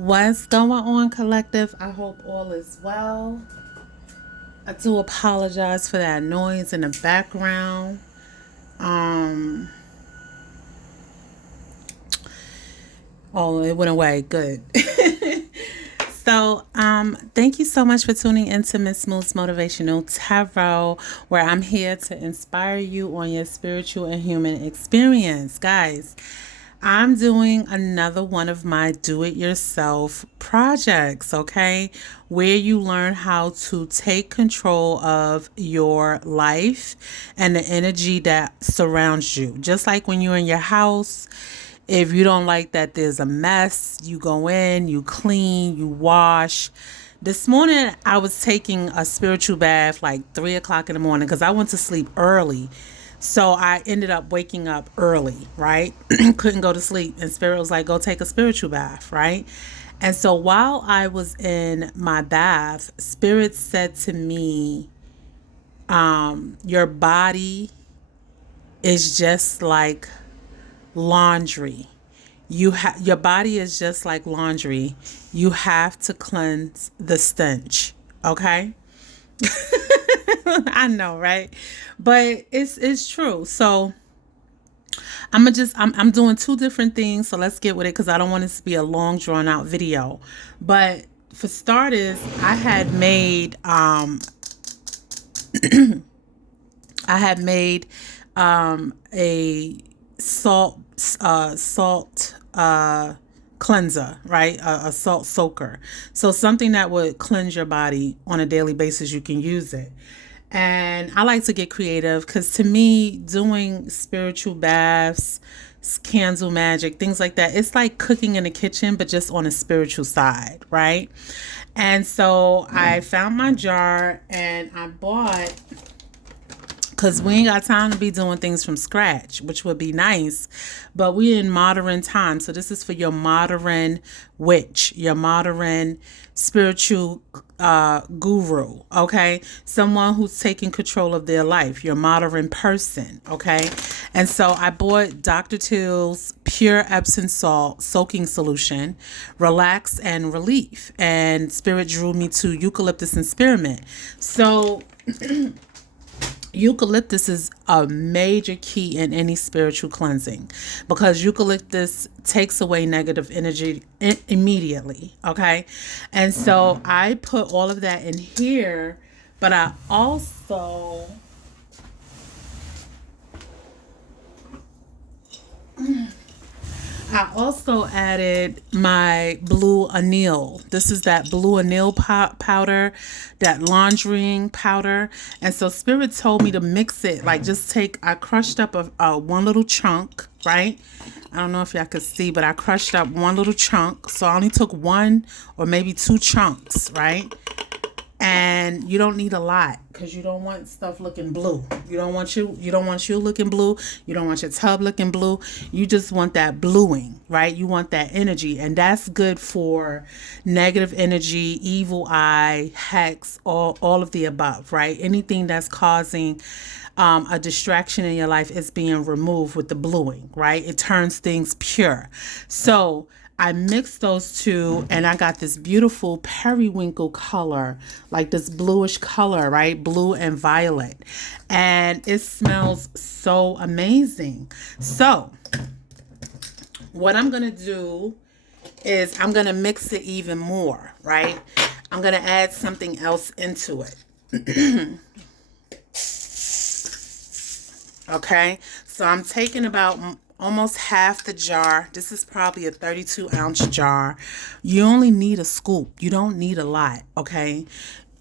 What's going on, collective? I hope all is well. I do apologize for that noise in the background. Um, oh, it went away. Good. Thank you so much for tuning into Miss Smooth's Motivational Tarot, where I'm here to inspire you on your spiritual and human experience. Guys, I'm doing another one of my do it yourself projects, okay? Where you learn how to take control of your life and the energy that surrounds you. Just like when you're in your house, if you don't like that there's a mess, you go in, you clean, you wash. This morning, I was taking a spiritual bath like 3 o'clock in the morning because I went to sleep early. So I ended up waking up early, right? Couldn't go to sleep. And Spirit was like, go take a spiritual bath, right? And so while I was in my bath, Spirit said to me, your body is just like laundry. Your body is just like laundry. You have to cleanse the stench. Okay? I know, right? But it's true. So I'm doing two different things. So let's get with it because I don't want this to be a long drawn out video. But for starters, I had made a salt cleanser, right? A salt soaker. So something that would cleanse your body on a daily basis, you can use it. And I like to get creative because to me, doing spiritual baths, candle magic, things like that, it's like cooking in the kitchen, but just on a spiritual side, right? And so I found my jar and I bought, because we ain't got time to be doing things from scratch, which would be nice. But we in modern times. So this is for your modern witch, your modern spiritual guru, okay? Someone who's taking control of their life, your modern person, okay? And so I bought Dr. Till's Pure Epsom Salt Soaking Solution, Relax and Relief. And Spirit drew me to Eucalyptus and Spearmint. So eucalyptus is a major key in any spiritual cleansing because eucalyptus takes away negative energy immediately, okay? And so I put all of that in here, but I also added my blue anil. This is that blue anil powder, that laundering powder. And so Spirit told me to mix it. Like I crushed up a one little chunk, right? I don't know if y'all could see, but I crushed up one little chunk. So I only took one or maybe two chunks, right? And you don't need a lot because you don't want stuff looking blue. You don't want you looking blue. You don't want your tub looking blue. You just want that bluing, right? You want that energy. And that's good for negative energy, evil eye, hex, all of the above, right? Anything that's causing a distraction in your life is being removed with the bluing, right? It turns things pure. So I mixed those two and I got this beautiful periwinkle color, like this bluish color, right? Blue and violet. And it smells so amazing. So what I'm going to do is I'm going to mix it even more, right? I'm going to add something else into it. Okay. So I'm taking about almost half the jar. This is probably a 32-ounce jar. You only need a scoop. You don't need a lot, okay?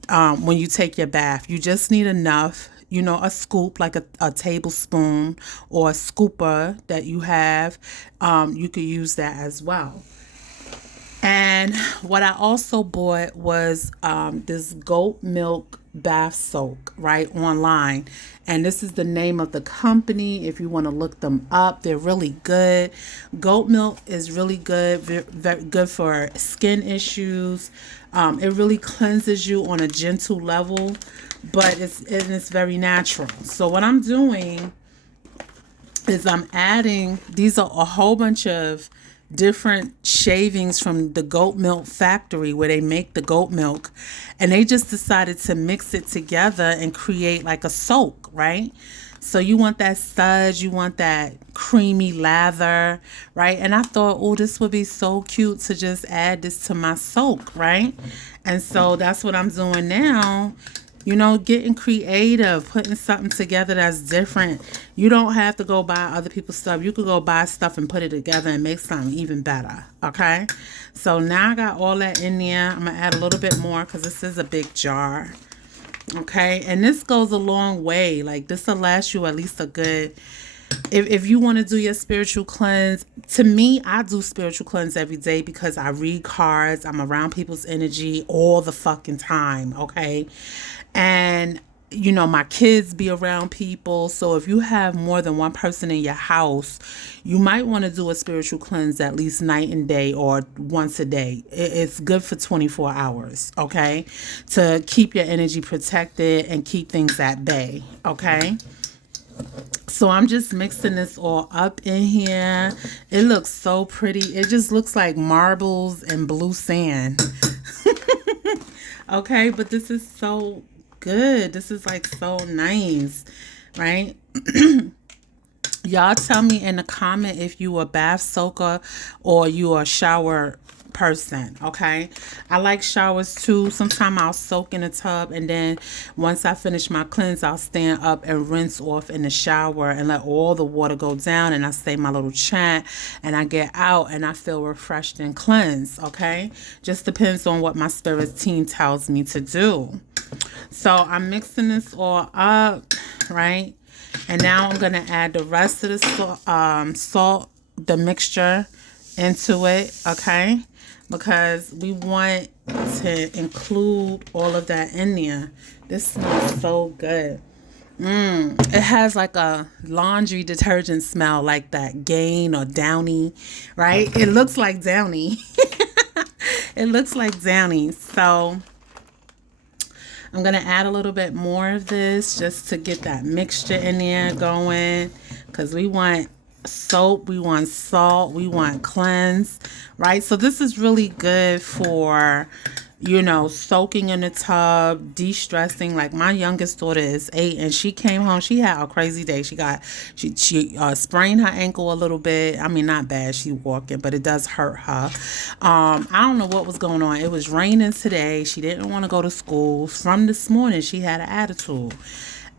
When you take your bath, you just need enough, a scoop, like a tablespoon or a scooper that you have. You could use that as well. And what I also bought was this goat milk bath soak, right, online. And this is the name of the company. If you want to look them up, they're really good. Goat milk is really good, very good for skin issues. It really cleanses you on a gentle level, but it's very natural. So what I'm doing is I'm adding, these are a whole bunch of different shavings from the goat milk factory where they make the goat milk, and they just decided to mix it together and create like a soak, right? So you want that suds, you want that creamy lather, right? And I thought, oh, this would be so cute to just add this to my soak, right? And so that's what I'm doing now. You know, getting creative, putting something together that's different. You don't have to go buy other people's stuff. You could go buy stuff and put it together and make something even better, okay? So now I got all that in there. I'm going to add a little bit more because this is a big jar, okay? And this goes a long way. Like, this will last you at least a good... If you want to do your spiritual cleanse, to me, I do spiritual cleanse every day because I read cards. I'm around people's energy all the fucking time, okay? And, you know, my kids be around people. So if you have more than one person in your house, you might want to do a spiritual cleanse at least night and day or once a day. It's good for 24 hours, okay? To keep your energy protected and keep things at bay, okay? So I'm just mixing this all up in here. It looks so pretty. It just looks like marbles and blue sand. Okay, but this is so good. This is like so nice, right? Y'all tell me in the comment if you a bath soaker or you a shower person, okay? I like showers too. Sometimes I'll soak in a tub, and then once I finish my cleanse, I'll stand up and rinse off in the shower and let all the water go down, and I say my little chant, and I get out and I feel refreshed and cleansed, okay? Just depends on what my spirit team tells me to do. So I'm mixing this all up, right? And now I'm going to add the rest of the salt, the mixture into it, okay? Because we want to include all of that in there. This smells so good. It has like a laundry detergent smell, like that Gain or Downy, right? It looks like Downy. It looks like Downy. So I'm going to add a little bit more of this just to get that mixture in there going, because we want soap, we want salt, we want cleanse, right? So this is really good for, you know, soaking in the tub, de-stressing. Like my youngest daughter is 8 and she came home, she had a crazy day. She sprained her ankle a little bit. I mean, not bad, she walking, but it does hurt her. I don't know what was going on. It was raining today. She didn't want to go to school. From this morning, she had an attitude.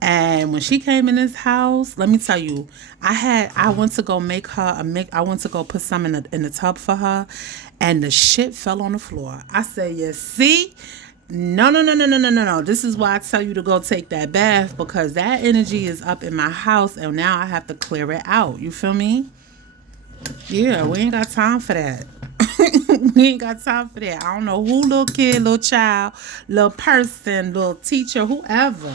And when she came in this house, let me tell you, I went to go make her I went to go put some in the tub for her, and the shit fell on the floor. I said, "You see? No. This is why I tell you to go take that bath, because that energy is up in my house and now I have to clear it out." You feel me? Yeah, we ain't got time for that. We ain't got time for that. I don't know who, little kid, little child, little person, little teacher, whoever.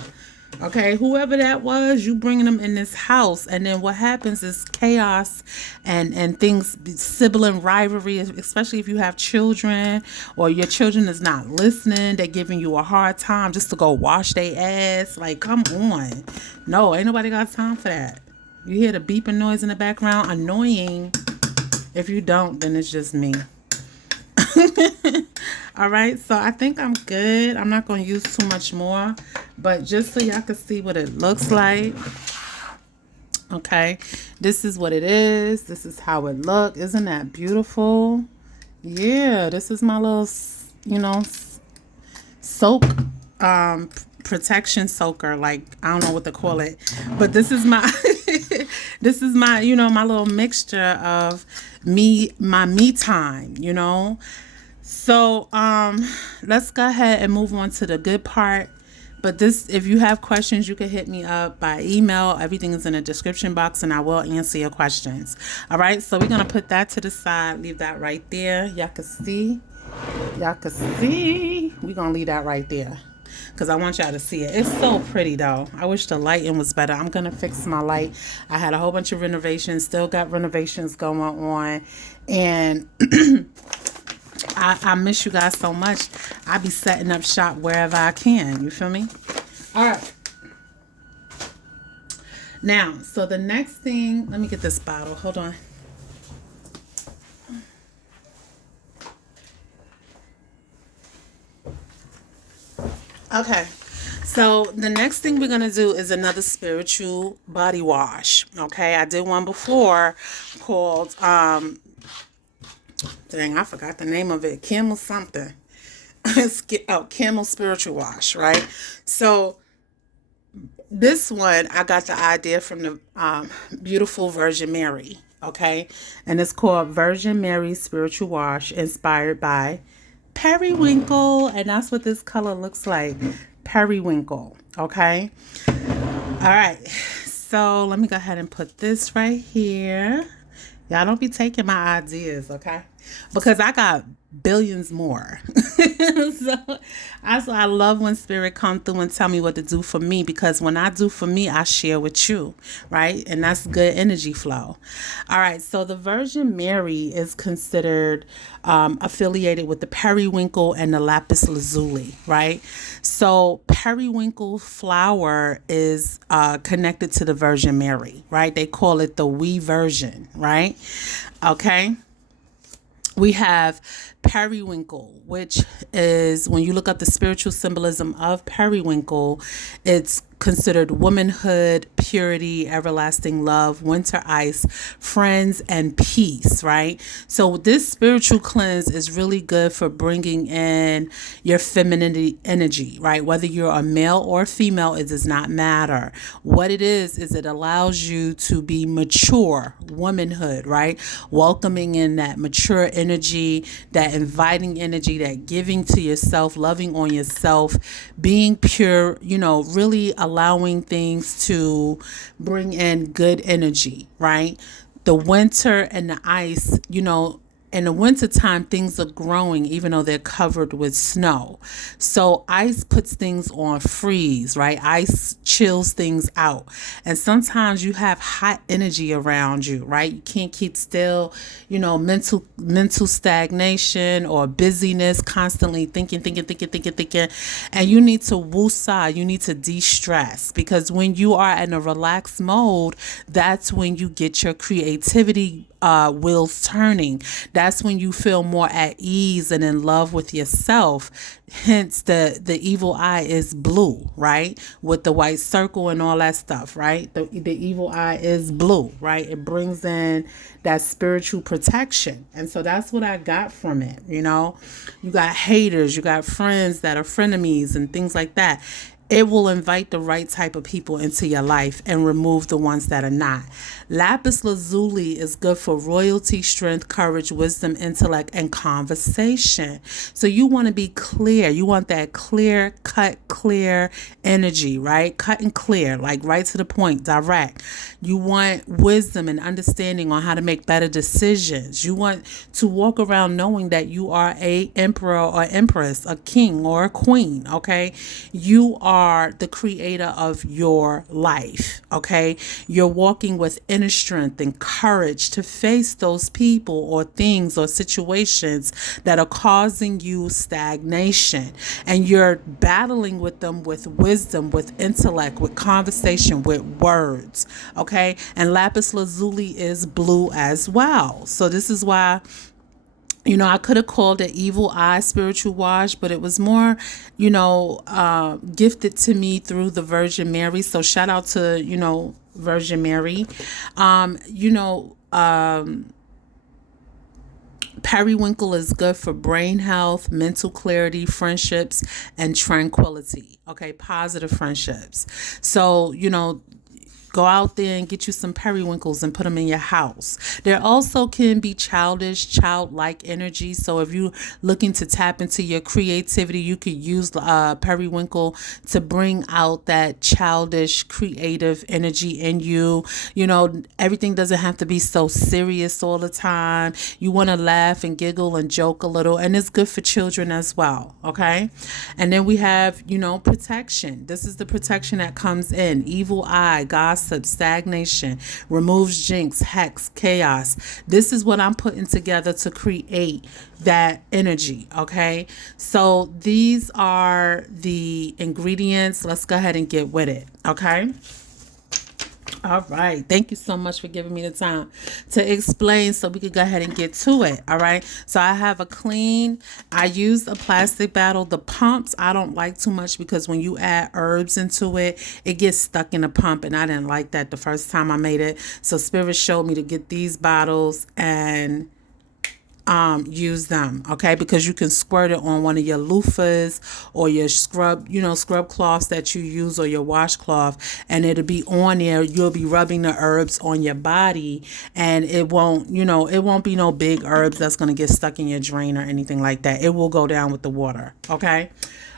Okay, whoever that was, you bringing them in this house, and then what happens is chaos and things, sibling rivalry, especially if you have children or your children is not listening. They're giving you a hard time just to go wash their ass. Like, come on. No, ain't nobody got time for that. You hear the beeping noise in the background? Annoying. If you don't, then it's just me. All right, so I think I'm good. I'm not going to use too much more, but just so y'all can see what it looks like. Okay, this is what it is. This is how it looks. Isn't that beautiful? Yeah, this is my little, you know, soak, protection soaker. Like, I don't know what to call it, but this is my, this is my, you know, my little mixture of my me time, you know. So let's go ahead and move on to the good part. But this, if you have questions, you can hit me up by email. Everything is in the description box and I will answer your questions. All right, so we're gonna put that to the side, leave that right there. Y'all can see. We're gonna leave that right there because I want y'all to see it. It's so pretty though. I wish the lighting was better. I'm gonna fix my light. I had a whole bunch of renovations, still got renovations going on, and I miss you guys so much. I be setting up shop wherever I can. You feel me? All right. Now, so the next thing, let me get this bottle. Hold on. Okay. So the next thing we're gonna do is another spiritual body wash. Okay, I did one before called dang, I forgot the name of it. Camel something. Camel spiritual wash, right? So this one I got the idea from the beautiful Virgin Mary. Okay, and it's called Virgin Mary Spiritual Wash, inspired by Periwinkle, and that's what this color looks like. Periwinkle. Okay. All right. So let me go ahead and put this right here. Y'all don't be taking my ideas, okay? Because I got billions more. So I love when spirit come through and tell me what to do for me, because when I do for me, I share with you, right? And that's good energy flow. All right, so the Virgin Mary is considered affiliated with the periwinkle and the lapis lazuli, right? So periwinkle flower is connected to the Virgin Mary, right? They call it the wee virgin, right? Okay. We have periwinkle, which is, when you look up the spiritual symbolism of periwinkle, it's considered womanhood, purity, everlasting love, winter ice, friends, and peace, right? So this spiritual cleanse is really good for bringing in your femininity energy, right? Whether you're a male or female, it does not matter. What it is it allows you to be mature, womanhood, right? Welcoming in that mature energy, that inviting energy, that giving to yourself, loving on yourself, being pure, really allowing things to bring in good energy, right? The winter and the ice, in the wintertime, things are growing even though they're covered with snow. So ice puts things on freeze, right? Ice chills things out. And sometimes you have hot energy around you, right? You can't keep still, mental stagnation or busyness, constantly thinking. And you need to woosah, you need to de-stress, because when you are in a relaxed mode, that's when you get your creativity wheels turning. That's when you feel more at ease and in love with yourself. Hence the evil eye is blue, right? With the white circle and all that stuff, right? The evil eye is blue, right? It brings in that spiritual protection. And so that's what I got from it. You got haters, you got friends that are frenemies and things like that. It will invite the right type of people into your life and remove the ones that are not. Lapis lazuli is good for royalty, strength, courage, wisdom, intellect, and conversation. So you want to be clear. You want that clear energy, right? Cut and clear, like right to the point, direct. You want wisdom and understanding on how to make better decisions. You want to walk around knowing that you are a emperor or empress, a king or a queen, okay? You are the creator of your life, okay? You're walking with inner strength and courage to face those people or things or situations that are causing you stagnation. And you're battling with them with wisdom, with intellect, with conversation, with words, okay? And lapis lazuli is blue as well. So this is why I could have called it evil eye spiritual wash, but it was more, gifted to me through the Virgin Mary. So shout out to, Virgin Mary. Periwinkle is good for brain health, mental clarity, friendships, and tranquility. Okay, positive friendships. So, go out there and get you some periwinkles and put them in your house. There also can be childlike energy. So if you're looking to tap into your creativity, you could use periwinkle to bring out that childish, creative energy in you. Everything doesn't have to be so serious all the time. You want to laugh and giggle and joke a little, and it's good for children as well. Okay. And then we have, protection. This is the protection that comes in. Evil eye, gossip, stagnation, removes jinx, hex, chaos. This is what I'm putting together to create that energy, okay? So these are the ingredients. Let's go ahead and get with it, okay? All right. Thank you so much for giving me the time to explain so we could go ahead and get to it. All right. So I have a clean, I use a plastic bottle. The pumps I don't like too much because when you add herbs into it, it gets stuck in the pump. And I didn't like that the first time I made it. So Spirit showed me to get these bottles and use them, okay? Because you can squirt it on one of your loofahs or your scrub, scrub cloths that you use or your washcloth, and it'll be on there. You'll be rubbing the herbs on your body, and it won't be no big herbs that's going to get stuck in your drain or anything like that. It will go down with the water, okay?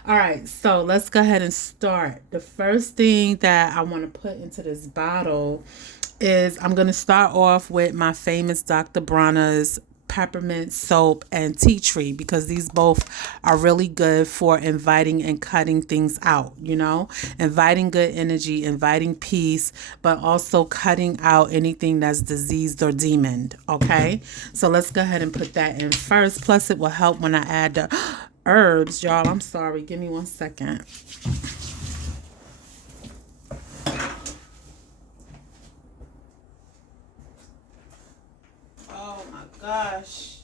All right, so let's go ahead and start. The first thing that I want to put into this bottle is I'm going to start off with my famous Dr. Bronner's peppermint soap and tea tree, because these both are really good for inviting and cutting things out, inviting good energy, inviting peace, but also cutting out anything that's diseased or demoned. Okay, so let's go ahead and put that in first. Plus it will help when I add the herbs. Y'all, I'm sorry, give me 1 second. Gosh.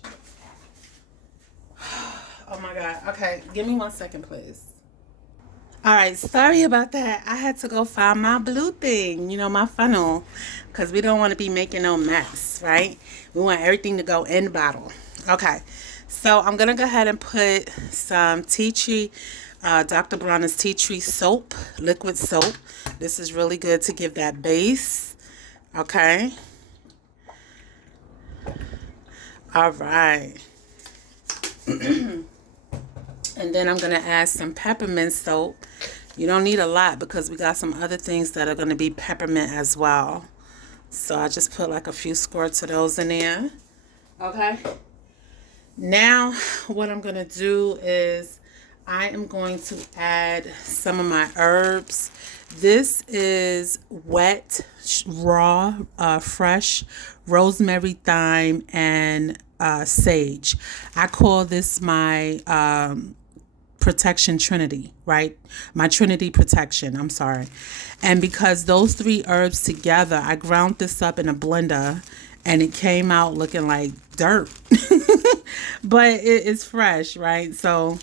Oh my God. Okay, give me 1 second, please. All right, sorry about that. I had to go find my blue thing, my funnel, because we don't want to be making no mess, right? We want everything to go in the bottle. Okay, so I'm going to go ahead and put some tea tree, Dr. Bronner's tea tree soap, liquid soap. This is really good to give that base, okay? All right. And then I'm going to add some peppermint soap. You don't need a lot because we got some other things that are going to be peppermint as well. So I just put like a few squirts of those in there. Okay. Now what I'm going to do is I am going to add some of my herbs. This is wet, raw, fresh rosemary, thyme, and sage. I call this my protection trinity, right? My trinity protection, I'm sorry. And because those three herbs together, I ground this up in a blender and it came out looking like dirt. But it is fresh, right? So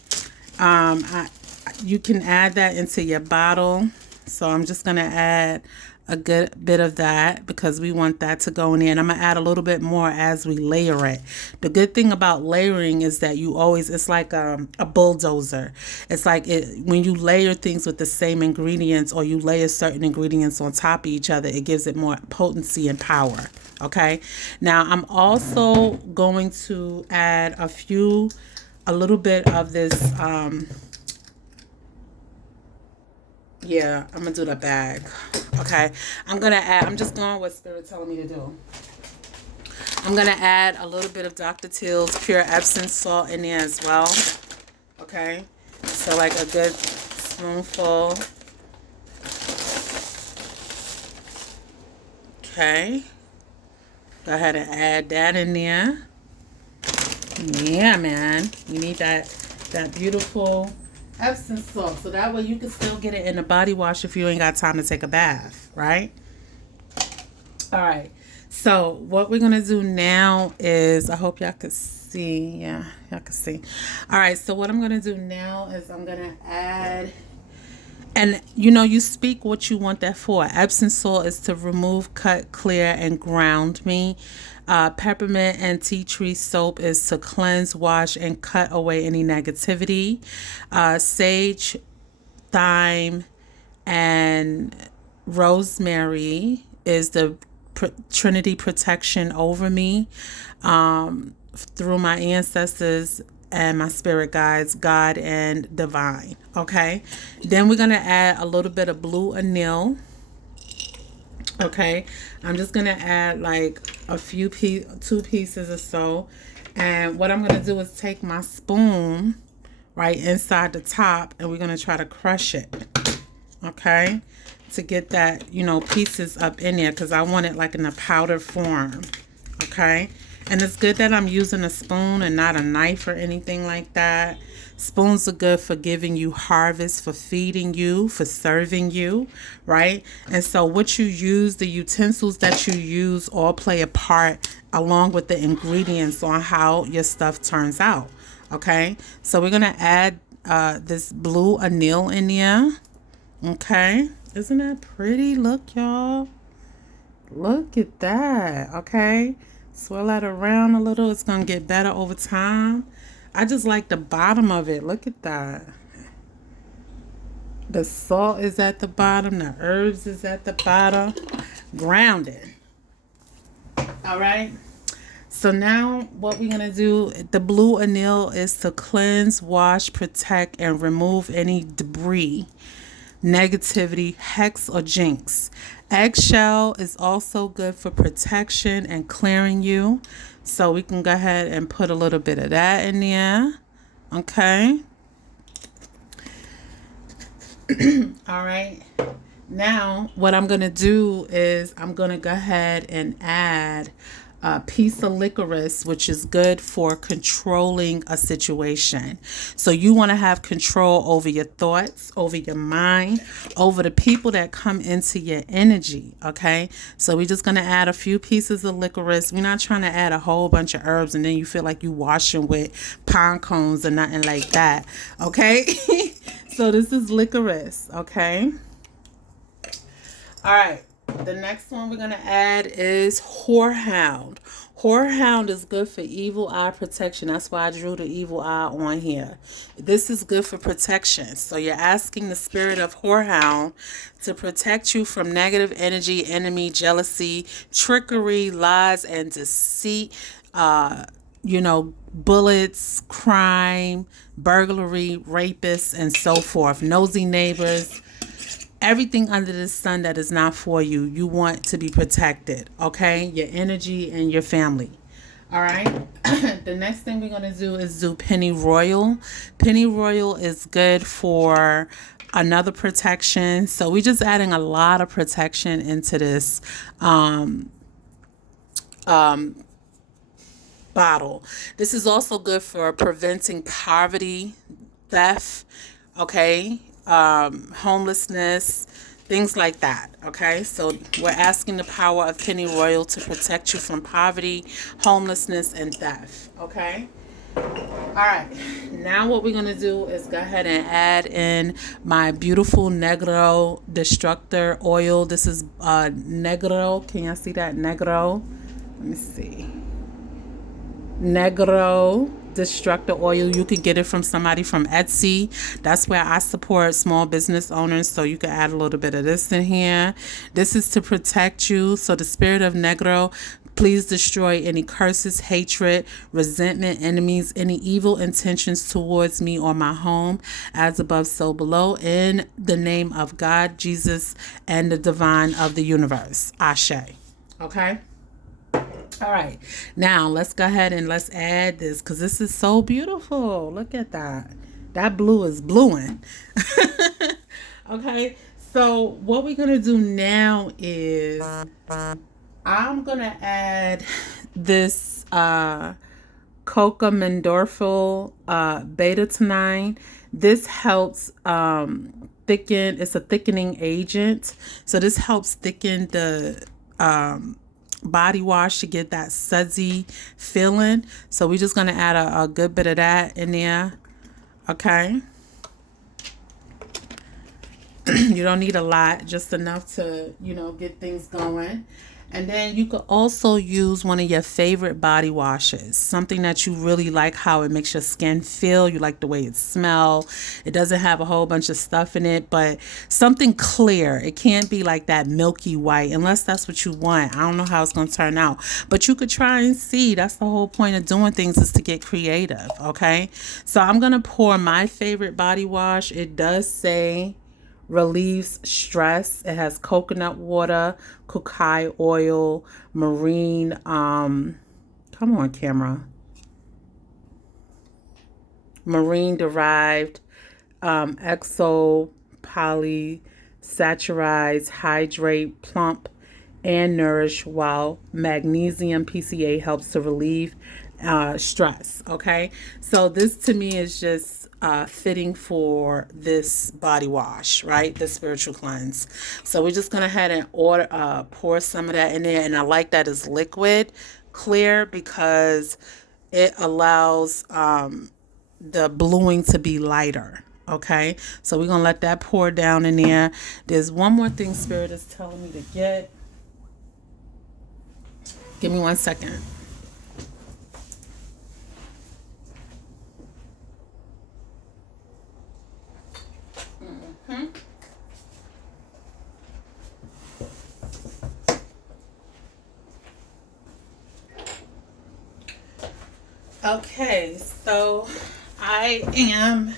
you can add that into your bottle. So I'm just going to add a good bit of that because we want that to go in there. And I'm going to add a little bit more as we layer it. The good thing about layering is that it's like a bulldozer. It's like when you layer things with the same ingredients or you layer certain ingredients on top of each other, it gives it more potency and power. Okay. Now I'm also going to add a little bit of this, yeah, I'm gonna do the bag. Okay, I'm just going what Spirit telling me to do. I'm gonna add a little bit of Dr. Teal's pure Epsom salt in there as well. Okay, so like a good spoonful. Okay, go ahead and add that in there. Yeah, man, you need that beautiful Epsom salt, so that way you can still get it in the body wash if you ain't got time to take a bath, right? All right, so what we're gonna do now is, I hope y'all can see. Yeah, y'all can see. All right, so what I'm gonna do now is I'm gonna add, and you speak what you want that for. Epsom salt is to remove, cut, clear, and ground me. Peppermint and tea tree soap is to cleanse, wash, and cut away any negativity. Sage, thyme, and rosemary is the Trinity protection over me through my ancestors and my spirit guides, God and divine. Okay, then we're gonna add a little bit of blue anil. Okay, I'm just gonna add like a few 2 pieces or so, and what I'm gonna do is take my spoon right inside the top and we're gonna try to crush it, okay, to get that pieces up in there, because I want it like in a powder form. Okay, And it's good that I'm using a spoon and not a knife or anything like that. Spoons are good for giving you harvest, for feeding you, for serving you, right? And so what you use, the utensils that you use all play a part along with the ingredients on how your stuff turns out, okay? So we're going to add this blue anil in there, okay? Isn't that pretty? Look, y'all. Look at that, okay? Swirl that around a little. It's going to get better over time. I just like the bottom of it. Look at that. The salt is at the bottom. The herbs is at the bottom. Grounded. All right. So now what we're going to do, the blue anil is to cleanse, wash, protect, and remove any debris, negativity, hex, or jinx. Eggshell is also good for protection and clearing you. So we can go ahead and put a little bit of that in there. Okay. All right. Now what I'm going to do is I'm going to go ahead and add a piece of licorice, which is good for controlling a situation. So you want to have control over your thoughts, over your mind, over the people that come into your energy. Okay. So we're just going to add a few pieces of licorice. We're not trying to add a whole bunch of herbs and then you feel like you washing with pine cones or nothing like that. Okay. So this is licorice. Okay. All right. The next one we're going to add is whorehound. Whorehound is good for evil eye protection. That's why I drew the evil eye on here. This is good for protection. So you're asking the spirit of whorehound to protect you from negative energy, enemy, jealousy, trickery, lies, and deceit. Bullets, crime, burglary, rapists, and so forth. Nosy neighbors. Everything under the sun that is not for you, you want to be protected, okay? Your energy and your family. All right. The next thing we're going to do is do pennyroyal. Pennyroyal is good for another protection. So we're just adding a lot of protection into this bottle. This is also good for preventing poverty, theft, okay? Homelessness, things like that. Okay, so we're asking the power of pennyroyal to protect you from poverty, homelessness, and theft. Okay. All right. Now what we're gonna do is go ahead and add in my beautiful Negro Destructor oil. This is Negro. Can y'all see that? Negro. Let me see. Negro Destructor oil. You could get it from somebody from Etsy. That's where I support small business owners. So you can add a little bit of this in here. This is to protect you. So the spirit of Negro, please destroy any curses, hatred, resentment, enemies, any evil intentions towards me or my home, as above, so below, in the name of God, Jesus, and the divine of the universe. Ashe. Okay. All right, now let's go ahead and let's add this because this is so beautiful. Look at that. That blue is blueing. Okay, so what we're going to do now is I'm going to add this coca mendorphyl beta-tenine. This helps thicken. It's a thickening agent. So this helps thicken the body wash to get that sudsy feeling. So we're just going to add a good bit of that in there. Okay. You don't need a lot, just enough to, get things going. And then you could also use one of your favorite body washes, something that you really like how it makes your skin feel. You like the way it smells. It doesn't have a whole bunch of stuff in it, but something clear. It can't be like that milky white unless that's what you want. I don't know how it's going to turn out, but you could try and see. That's the whole point of doing things, is to get creative. Okay. So I'm going to pour my favorite body wash. It does say relieves stress. It has coconut water, cacao oil, marine, come on camera, marine derived, exo polysaccharides, hydrate, plump, and nourish, while magnesium PCA helps to relieve stress. Okay, so this to me is just fitting for this body wash, right? The spiritual cleanse. So we're just gonna head and pour some of that in there, and I like that it's liquid, clear, because it allows the bluing to be lighter. Okay, so we're gonna let that pour down in there. There's one more thing Spirit is telling me to get. Give me 1 second. Okay, so I am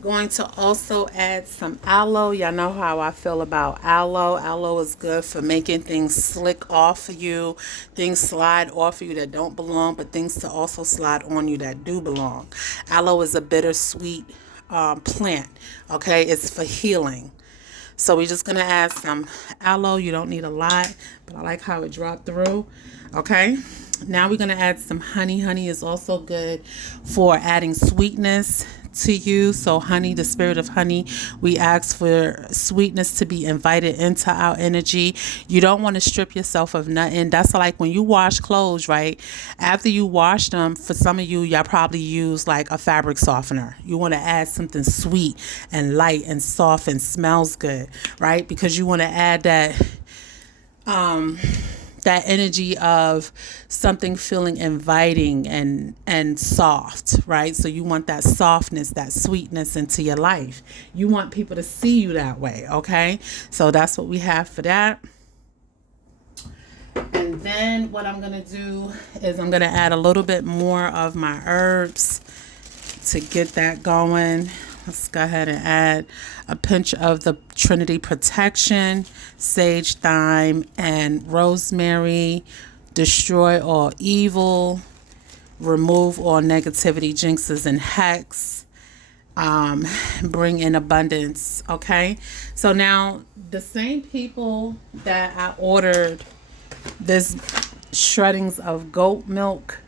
going to also add some aloe. Y'all know how I feel about aloe. Aloe is good for making things slick off of you, things slide off of you that don't belong, but things to also slide on you that do belong. Aloe is a bittersweet plant. Okay, it's for healing. So we're just gonna add some aloe. You don't need a lot, but I like how it dropped through. Okay. Now we're gonna add some honey. Honey is also good for adding sweetness to you. So honey, the spirit of honey, we ask for sweetness to be invited into our energy. You don't want to strip yourself of nothing. That's like when you wash clothes, right? After you wash them, for some of you, y'all probably use like a fabric softener. You want to add something sweet and light and soft and smells good, right? Because you want to add that energy of something feeling inviting and soft, right? So you want that softness, that sweetness into your life. You want people to see you that way, okay? So that's what we have for that. And then what I'm gonna do is I'm gonna add a little bit more of my herbs to get that going. Let's go ahead and add a pinch of the Trinity Protection, sage, thyme, and rosemary. Destroy all evil, remove all negativity, jinxes, and hex. Bring in abundance. Okay, so now the same people that I ordered this shreddings of goat milk,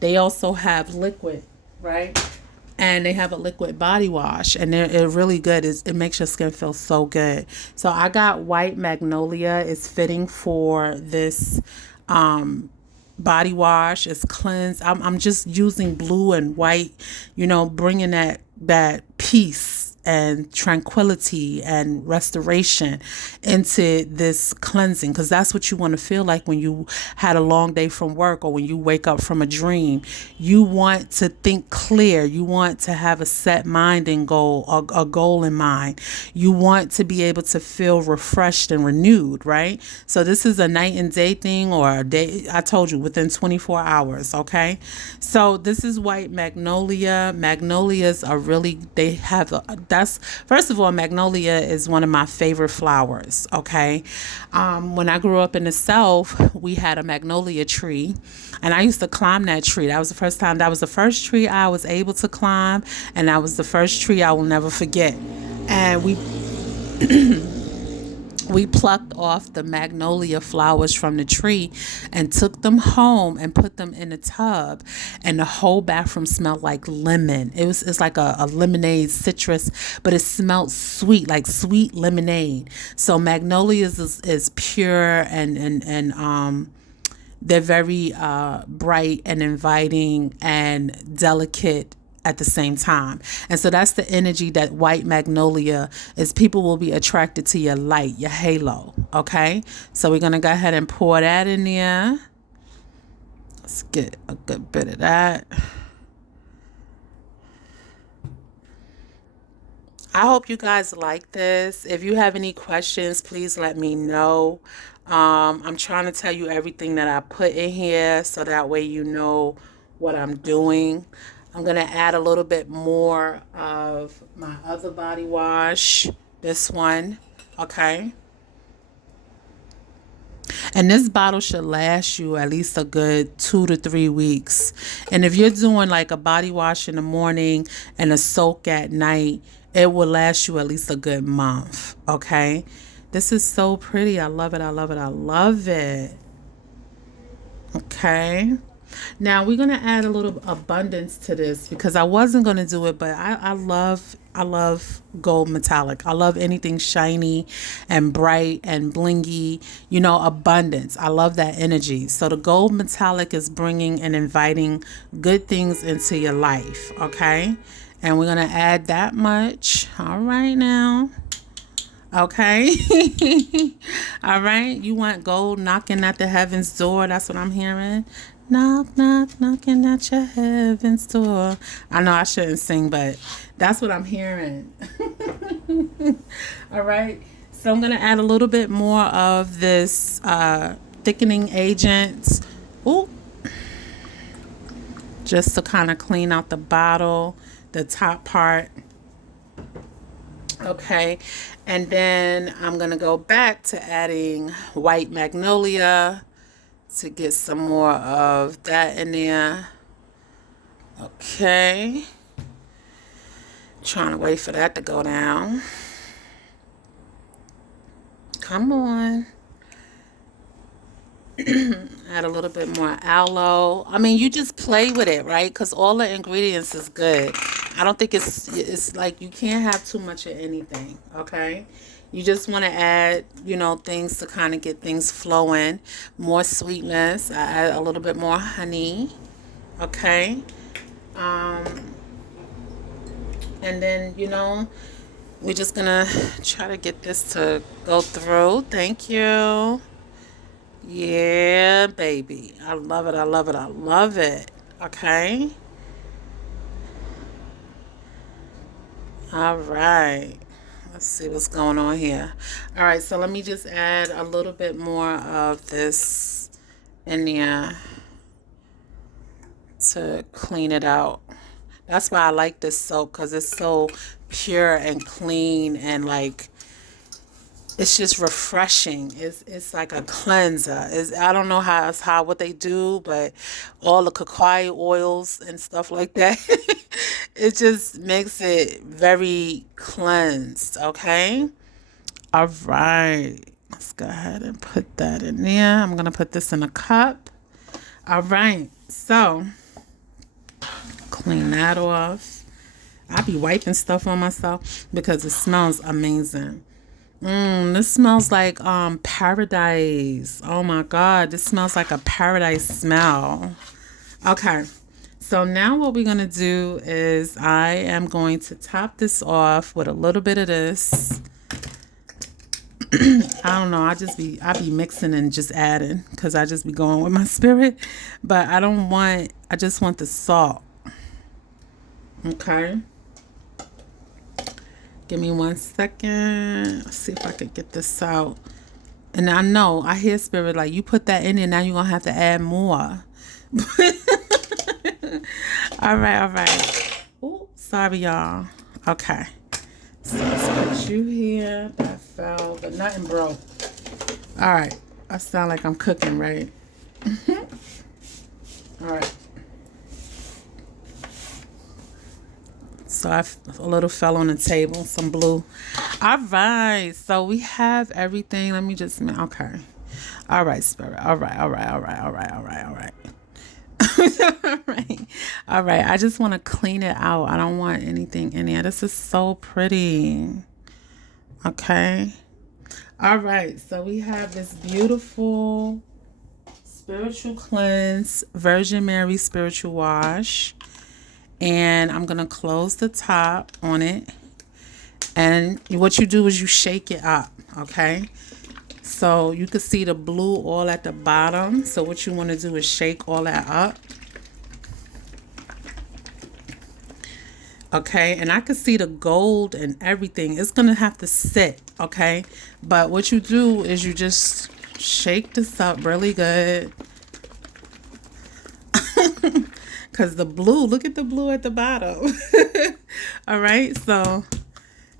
they also have liquid, right? And they have a liquid body wash, and they're really good. It makes your skin feel so good. So I got white magnolia. It's fitting for this body wash. It's cleansed. I'm just using blue and white, bringing that peace and tranquility and restoration into this cleansing, because that's what you want to feel like when you had a long day from work or when you wake up from a dream. You want to think clear. You want to have a set mind and goal, a goal in mind. You want to be able to feel refreshed and renewed, right? So this is a night and day thing, or a day, I told you, within 24 hours, okay? So this is white magnolia. Magnolias are really, that's, first of all, magnolia is one of my favorite flowers, okay? When I grew up in the South, we had a magnolia tree, and I used to climb that tree. That was the first tree I was able to climb, and that was the first tree I will never forget. And we plucked off the magnolia flowers from the tree and took them home and put them in a tub, and the whole bathroom smelled like lemon. It's like a lemonade citrus, but it smelled sweet, like sweet lemonade. So magnolias is pure and they're very bright and inviting and delicate at the same time. And so that's the energy that white magnolia is. People will be attracted to your light, your halo. Okay, so we're gonna go ahead and pour that in there. Let's get a good bit of that. I hope you guys like this. If you have any questions, please let me know. I'm trying to tell you everything that I put in here so that way you know what I'm doing. I'm going to add a little bit more of my other body wash, this one, okay? And this bottle should last you at least a good 2 to 3 weeks. And if you're doing like a body wash in the morning and a soak at night, it will last you at least a good month, okay? This is so pretty. I love it. I love it. I love it. Okay. Now we're gonna add a little abundance to this because I wasn't gonna do it, but I love gold metallic. I love anything shiny and bright and blingy. You know, abundance. I love that energy. So the gold metallic is bringing and inviting good things into your life. Okay, and we're gonna add that much. All right now. Okay. All right. You want gold knocking at the heaven's door. That's what I'm hearing. Knock, knock, knocking at your heaven's door. I know I shouldn't sing, but that's what I'm hearing. All right. So I'm going to add a little bit more of this thickening agent. Ooh. Just to kind of clean out the bottle, the top part. Okay, and then I'm gonna go back to adding white magnolia to get some more of that in there. Okay, trying to wait for that to go down. Come on. Add a little bit more aloe. I mean, you just play with it, right? Because all the ingredients is good. I don't think it's like you can't have too much of anything, okay? You just want to add, you know, things to kind of get things flowing. More sweetness. I add a little bit more honey, okay? And then, you know, we're just going to try to get this to go through. Thank you. Yeah, baby. I love it. I love it. I love it. Okay. All right. Let's see what's going on here. All right. So let me just add a little bit more of this in there to clean it out. That's why I like this soap, because it's so pure and clean and like it's just refreshing. It's like a cleanser. I don't know how what they do, but all the cacao oils and stuff like that, it just makes it very cleansed. Okay. All right. Let's go ahead and put that in there. I'm gonna put this in a cup. All right. So clean that off. I be wiping stuff on myself because it smells amazing. This smells like paradise. Oh my God, this smells like a paradise smell. Okay, so now what we're gonna do is I am going to top this off with a little bit of this. I don't know, I be mixing and just adding because I just be going with my spirit, but I just want the salt. Okay. Give me 1 second. Let's see if I could get this out. And I hear spirit like, you put that in there, now you're going to have to add more. All right. Oh, sorry, y'all. Okay. So let's put you here. That fell, but nothing broke. All right. I sound like I'm cooking, right? All right. So a little fell on the table, some blue. All right, so we have everything. Let me just, okay. All right, spirit. All right. All right, I just want to clean it out. I don't want anything in there. This is so pretty. Okay. All right, so we have this beautiful spiritual cleanse, Virgin Mary spiritual wash. And I'm going to close the top on it. And what you do is you shake it up, okay? So you can see the blue all at the bottom. So what you want to do is shake all that up. Okay, and I can see the gold and everything. It's going to have to sit, okay? But what you do is you just shake this up really good. Because the blue, look at the blue at the bottom. All right, so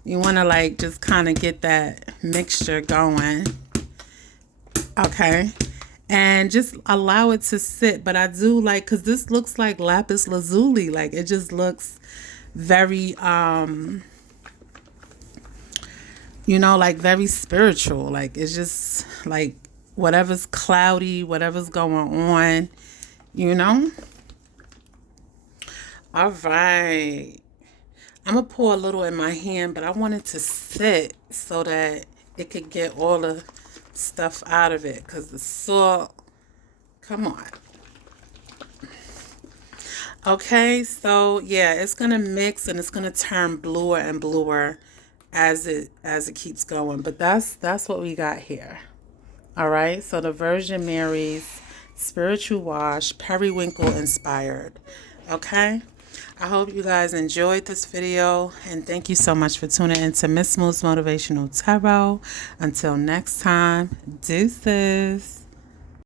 you want to like just kind of get that mixture going. Okay, and just allow it to sit. But I do like, because this looks like lapis lazuli. Like it just looks very you know, like very spiritual. Like it's just like whatever's cloudy, whatever's going on, you know. All right. I'm going to pour a little in my hand, but I want it to sit so that it could get all the stuff out of it, because the salt, come on. Okay, so yeah, it's going to mix and it's going to turn bluer and bluer as it keeps going. But that's what we got here. All right, so the Virgin Mary's Spiritual Wash, Periwinkle inspired. Okay, I hope you guys enjoyed this video, and thank you so much for tuning into Miss Mood's Motivational Tarot. Until next time, deuces.